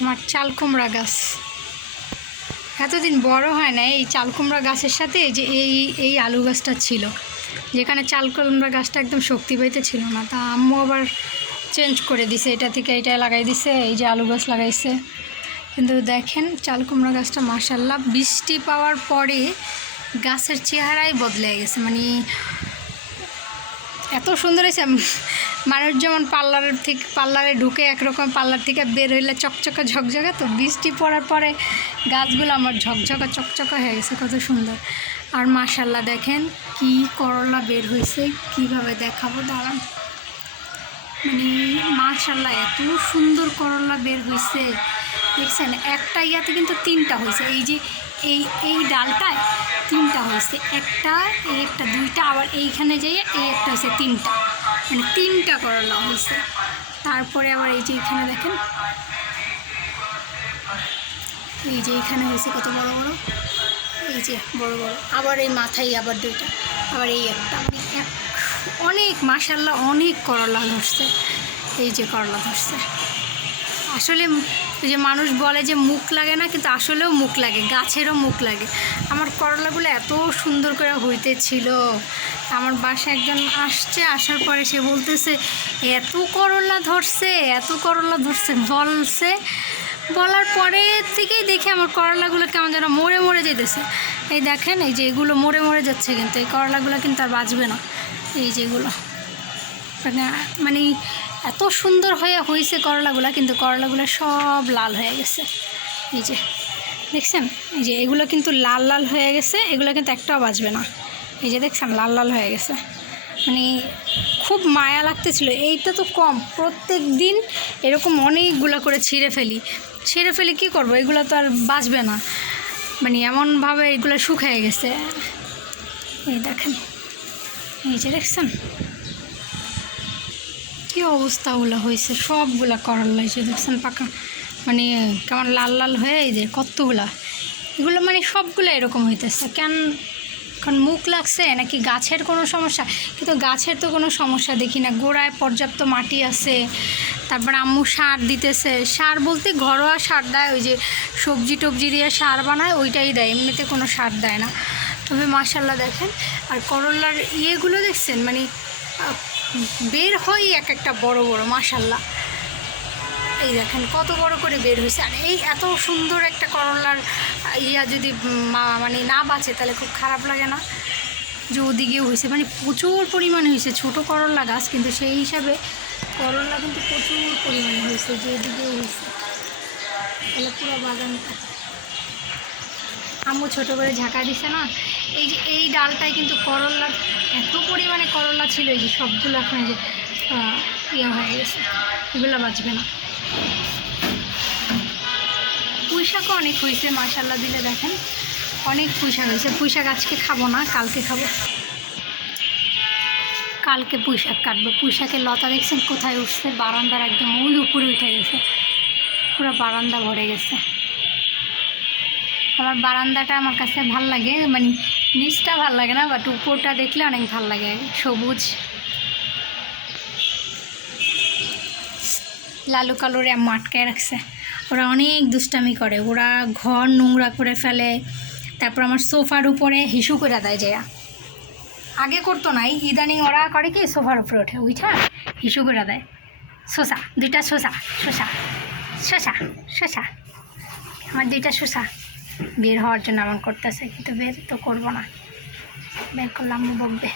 আমার চাল কুমড়া গাছ এতদিন বড় হয় না। এই চাল কুমড়া গাছের সাথে যে এই আলু গাছটা ছিল, যেখানে চাল কুমড়া গাছটা একদম শক্তি পাইতে ছিল না, তা আম্মু আবার চেঞ্জ করে দিছে, এটা থেকে এইটা লাগাই দিছে, এই যে আলু গাছ লাগাইছে। কিন্তু দেখেন চাল কুমড়া গাছটা মাশাআল্লাহ বৃষ্টি পাওয়ার পরে গাছের চেহারাই বদলে গেছে, মানে এত সুন্দর হয়েছে। মানুষ যেমন পার্লারে ঢুকে একরকম, পার্লার থেকে বের হইলে চকচকা ঝকঝকা, তো বৃষ্টি পড়ার পরে গাছগুলো আমার ঝকঝকা চকচকা হয়ে গেছে, কত সুন্দর। আর মাশাআল্লাহ দেখেন কি করলা বের হয়েছে, কিভাবে দেখাবো দাঁড়ান। মানে মাশাআল্লাহ এত সুন্দর করলা বের হয়েছে, দেখছেন একটা ইয়াতে কিন্তু 3টা হয়েছে, এই যে এই ডালটায় 3টা হয়েছে, একটা দুইটা, আবার এইখানে যাইয়ে এই একটা হয়েছে 3টা, মানে 3টা করলা হয়েছে। তারপরে আবার এই যে এখানে দেখেন, এই যে এখানে হয়েছে কত বড় বড়, এই যে বড় বড়, আবার এই মাথায় আবার 2টা, আবার এই একটা, অনেক মাশাআল্লাহ অনেক করলা ধরছে। এই যে করলা ধরছে, আসলে যে মানুষ বলে যে মুখ লাগে না, কিন্তু আসলেও মুখ লাগে, গাছেরও মুখ লাগে। আমার করলাগুলো এত সুন্দর করে হইতেছিল, আমার বাসায় একজন আসছে, আসার পরে সে বলতেছে এত করলা ধরছে, এত করলা ধরছে বলছে। বলার পরে থেকেই দেখে আমার করলাগুলো কেমন যেন মরে মরে যেতেছে। এই দেখেন, এই যে এগুলো মরে মরে যাচ্ছে, কিন্তু এই করলাগুলো কিন্তু আর বাঁচবে না। এই যেগুলো মানে এত সুন্দর হয়েছে করলাগুলো, কিন্তু করলাগুলো সব লাল হয়ে গেছে। এই যে দেখছেন, এই যে এগুলো কিন্তু লাল লাল হয়ে গেছে, এগুলো কিন্তু একটাও বাঁচবে না। এই যে দেখছেন লাল লাল হয়ে গেছে, মানে খুব মায়া লাগতেছিল। এইটা তো কম, প্রত্যেক দিন এরকম অনেকগুলো করে ছিঁড়ে ফেলি কী করবো, এগুলো তো আর বাঁচবে না, মানে এমনভাবে এগুলো শুকিয়ে গেছে। এই দেখেন, এই যে দেখছেন কী অবস্থাগুলো হয়েছে, সবগুলা করলা হয়েছে দেখছেন পাকা, মানে কেমন লাল লাল হয়ে, এই যে কতগুলা, এগুলো মানে সবগুলো এরকম হইতেছে কেন? কারণ মুখ লাগছে নাকি গাছের কোনো সমস্যা? কিন্তু গাছের তো কোনো সমস্যা দেখি না, গোড়ায় পর্যাপ্ত মাটি আছে। তারপর আম্মু সার দিতেছে, সার বলতে ঘরোয়া সার দেয়, ওই যে সবজি টবজি দিয়ে সার বানায় ওইটাই দেয়, এমনিতে কোনো সার দেয় না। তবে মাশাআল্লাহ দেখেন, আর করলার ইয়েগুলো দেখছেন, মানে বের হয় এক একটা বড় বড়, মাশাআল্লাহ। এই দেখেন কত বড় করে বের হয়েছে। আর এই এত সুন্দর একটা করলার যদি মানে না বাঁচে তাহলে খুব খারাপ লাগে না? যে ওদিকেও হয়েছে, মানে প্রচুর পরিমাণে হয়েছে, ছোট করলা গাছ কিন্তু সেই হিসাবে করলা কিন্তু প্রচুর পরিমাণে হয়েছে, যে ওদিকেও হয়েছে। তাহলে পুরো বাগানটা আম্মু ছোটো করে ঝাঁকা দিছে না, এই যে এই ডালটায় কিন্তু করলার এত পরিমাণে করলা ছিল, এই যে সবগুলো এখন যে ইয়ে হয়ে গেছে, এগুলো বাঁচবে না। পুঁই শাকও অনেক হয়েছে মাশাআল্লাহ, দিলে দেখেন অনেক পুঁই শাক হয়েছে। পুঁই শাক আজকে খাবো না, কালকে খাবো, কালকে পুঁই শাক কাটবো। পুঁই শাকের লতা দেখছেন কোথায় উঠছে, বারান্দার একদম ওই উপরে উঠে গেছে, পুরো বারান্দা ভরে গেছে। আমার বারান্দাটা আমার কাছে ভাল লাগে, মানে নিচটা ভাল লাগে না, বাট উপরটা দেখলে অনেক ভাল লাগে, সবুজ লালু কালোরে আম্মু আটকায় রাখছে। ওরা অনেক দুষ্টামি করে, ওরা ঘর নোংরা করে ফেলে, তারপর আমার সোফার উপরে হিসু করে দেয়। যে আগে করতো না, ইদানিং ওরা করে কি, সোফার উপরে ওঠে, উঠা হিসু করে দেয়। শসা 2টা, শসা আমার 2টা শসা বের হওয়ার জন্য এমন করতেছে, কিন্তু বের তো করবো না, বের করলাম বকবে।